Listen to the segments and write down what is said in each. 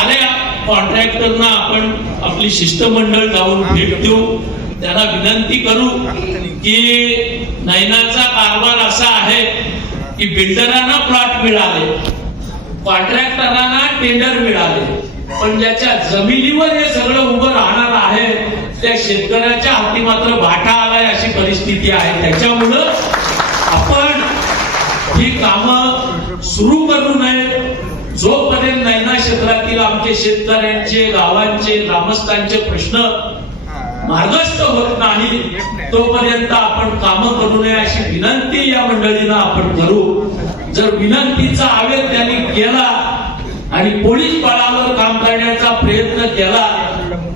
आल्या कॉन्ट्रॅक्टरना आपण आपली शिष्टमंडळ जाऊन भेट देऊ. त्यांना विनंती करू की नैनाचा कारभार असा आहे की बिल्डरांना प्लॉट मिळाले कॉन्ट्रॅक्टरांना टेंडर मिळाले पण ज्याच्या जमिनीवर हे सगळं उभं राहणार आहे त्या शेतकऱ्याच्या हाती मात्र भाटा आलाय अशी परिस्थिती आहे. त्याच्यामुळं आपण ही कामं सुरू करू नये. क्षेत्रातील आमचे शेतकऱ्यांचे गावांचे ग्रामस्थांचे प्रश्न मार्गस्थ होत नाही तोपर्यंत आपण काम करू नये अशी विनंती या मंडळीनं आपण करू जर विनंतीचा आवेग त्यांनी केला आणि पोलीस बळावर काम करण्याचा प्रयत्न केला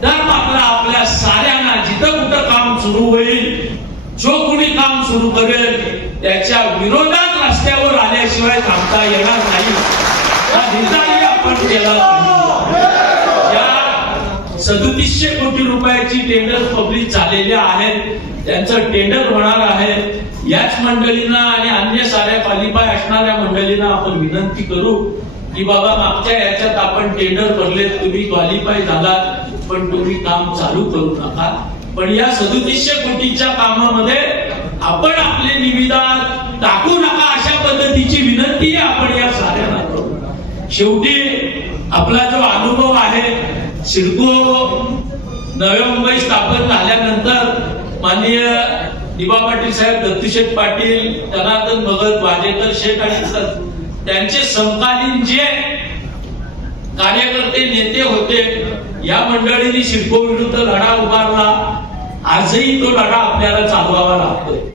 तर मात्र आपल्या साऱ्यांना जिथं कुठं काम सुरू होईल जो कोणी काम सुरू करेल त्याच्या विरोधात रस्त्यावर आल्याशिवाय थांबता येणार नाही आपण केला पाहिजे. सदतीसशे कोटी रुपयाची टेंडर पब्लिक झालेल्या आहेत. त्यांचं टेंडर होणार आहे. याच मंडळींना आणि अन्य साऱ्या पालिपाय असणाऱ्या मंडळींना आपण विनंती करू की बाबा मागच्या याच्यात आपण टेंडर भरले तुम्ही क्वालिफाय झालात पण तुम्ही काम चालू करू नका. पण या सदतीसशे कोटीच्या कामामध्ये आपण आपले निविदा टाकू नका अशा पद्धतीची विनंती आपण या साऱ्यांना करू. शेवटी आपला जो अनुभव आहे सिडको नव्या मुंबई स्थापन झाल्यानंतर माननीय दिबा पाटील साहेब दत्तूशेठ पाटील जनार्दन भगत वाजेकर शेठ आणि त्यांचे समकालीन जे कार्यकर्ते नेते होते या मंडळींनी सिडको विरुद्ध लढा उभारला. आजही तो लढा आपल्याला चालवावा लागतोय.